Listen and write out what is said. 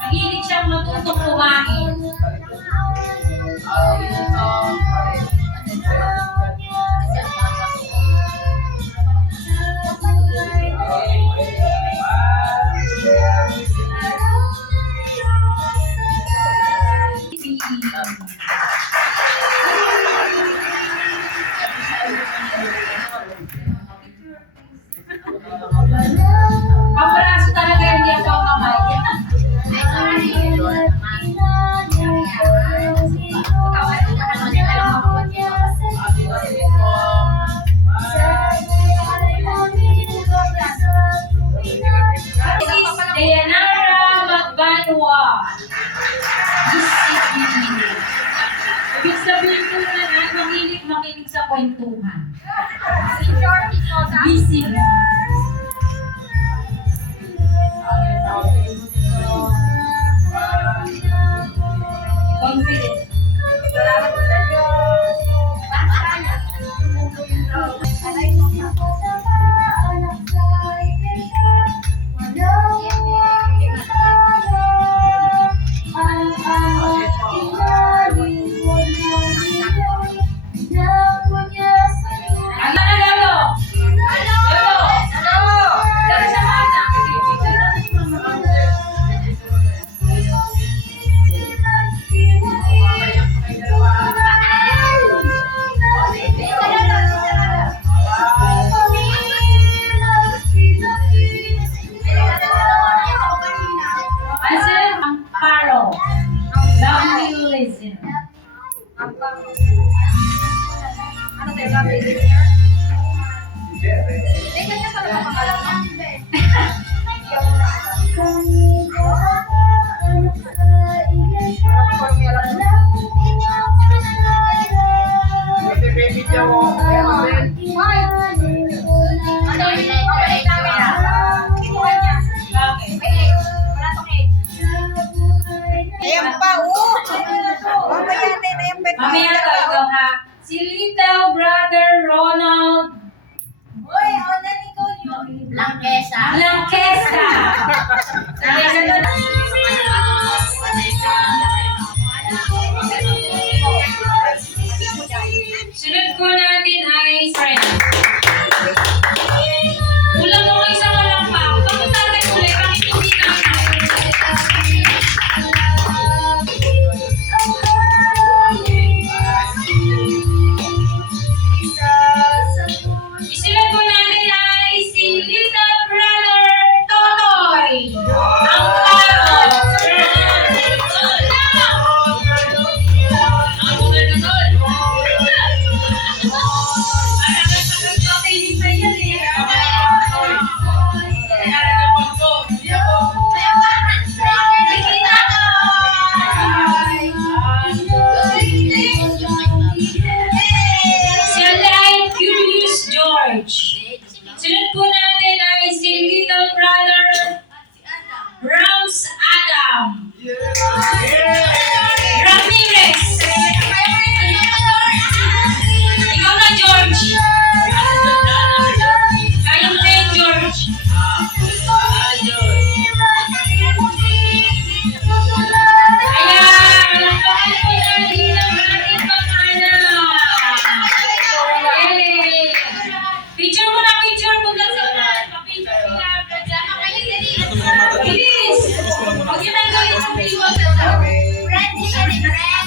Mahilig siyang matutong kumain. Pambraso talaga hindi ako kamay. Dayanara Magbanwa. Ibig sabihin ko na mahilig makinig sa kwentuhan. Busy. Confident. Salamat po sa Diyos. Ano tayo ba? Teka niya talaga pangalan mo. Baby niya mo. Ayan pa, mamaya din, ayan pa. Mamaya to, ikaw ha. Si Little Brother Ronald Uy, na ikaw yun. Langkesa. Langkesa. Sunod ko natin ay friend. Ulang mo kayo sa walang pa. Kamusta tayo ulit? Bakit hindi na? Isunod ko natin ay si Little Brother Totoy. Ang paro. Sila ay Curious George. Sunod po natin ay si Little Brother Rams Adam. Ramirez. Ikaw na, George. Kayo na yun, George. Ayan, malakpakan po natin ang ating pangalan. Yay! Picture mo na, picture mo lang sa unahan. Pa-picture sila. Bilis! Huwag yun ang gawin ng picture. Friendly ka rin, friendly.